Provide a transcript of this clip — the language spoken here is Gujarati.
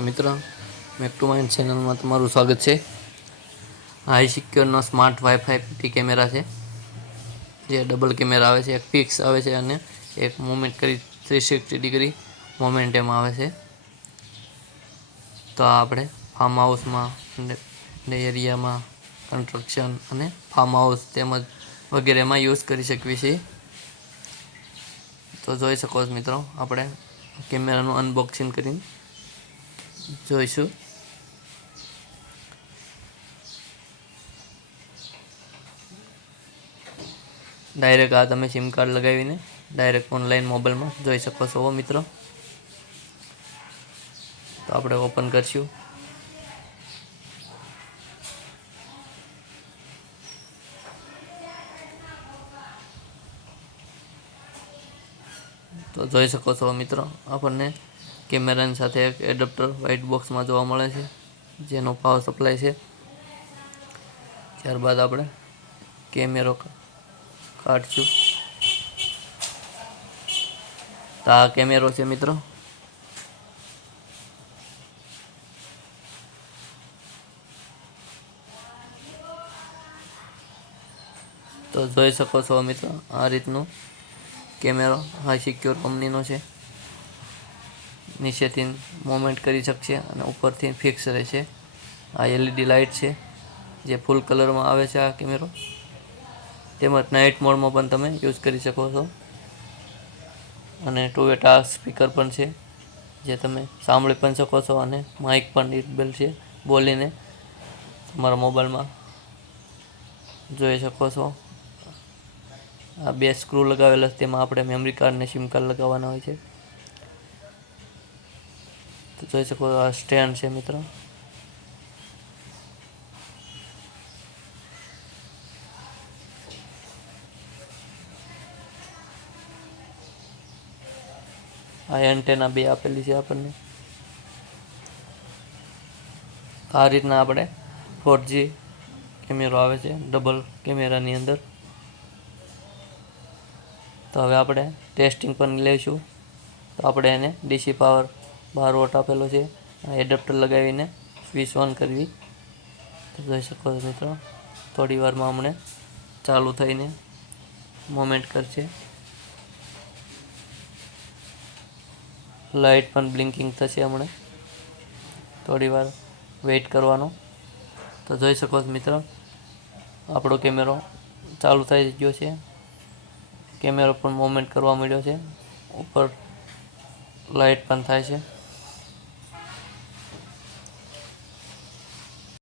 તો મિત્રો મેક ટુ માઇન્ડ ચેનલમાં તમારું સ્વાગત છે. હાઈ સિક્યોરનો સ્માર્ટ વાઈફાઈ પીટી કેમેરા છે, જે ડબલ કેમેરા આવે છે. એક ફિક્સ આવે છે અને એક મોમેન્ટ કરી 360 ડિગ્રી મોમેન્ટ એમાં આવે છે. તો આપણે ફાર્મ હાઉસમાં અને એરિયામાં કન્સ્ટ્રક્શન અને ફાર્મ હાઉસ તેમજ વગેરેમાં યુઝ કરી શકીએ છીએ. તો જોઈ શકો છો મિત્રો, આપણે કેમેરાનું અનબોક્સિંગ કરીને જોઈશું. ડાયરેક્ટ આ તમે સિમ કાર્ડ લગાવીને ડાયરેક્ટ ઓનલાઈન મોબાઈલમાં જોઈ શકો છો મિત્રો. તો આપણે ઓપન કરશું. તો જોઈ શકો છો મિત્રો, આપણને કેમેરાની સાથે એક એડપ્ટર વ્હાઇટ બોક્સમાં જોવા મળે છે, જેનો પાવર સપ્લાય છે. ત્યારબાદ આપણે કેમેરો કાઢશું. તો આ કેમેરો છે મિત્રો. તો જોઈ શકો છો મિત્રો, આ રીતનું કેમેરો હાઈ સિક્યોર કંપનીનો છે. નીચેથી મોમેન્ટ કરી શકશે અને ઉપરથી ફિક્સ રહેશે. આ એલઈડી લાઇટ છે, જે ફૂલ કલરમાં આવે છે આ કેમેરો. તેમજ નાઇટ મોડમાં પણ તમે યુઝ કરી શકો છો. અને 2 વે ટાસ્ક સ્પીકર પણ છે, જે તમે સાંભળી પણ શકો છો અને માઇક પણ ઇનેબલ છે, બોલીને તમારા મોબાઈલમાં જોઈ શકો છો. આ 2 સ્ક્રૂ લગાવેલા છે, તેમાં આપણે મેમરી કાર્ડ અને સિમ કાર્ડ લગાવવાના હોય છે. તો જોઈ શકો છો, આ સ્ટેન્ડ છે મિત્રો. આ એન્ટેના 2 આપેલી છે આપણને. આ રીતના આપણે 4G કેમેરો આવે છે ડબલ કેમેરાની અંદર. તો હવે આપણે ટેસ્ટિંગ પણ લઈશું. તો આપણે એને ડીસી પાવર 12 વોટ આપેલો છે, એડપ્ટર લગાવીને સ્વિચ ઓન કરવી. તો જોઈ શકો છો મિત્રો, થોડી વારમાં હમણાં ચાલુ થઈને મોમેન્ટ કરશે. લાઇટ પણ બ્લિંકિંગ થશે હમણાં. થોડી વાર વેઇટ કરવાનો. તો જોઈ શકો છો મિત્રો, આપણો કેમેરો ચાલુ થઈ ગયો છે. કેમેરો પણ મોમેન્ટ કરવા મળ્યો છે. ઉપર લાઇટ પણ થાય છે.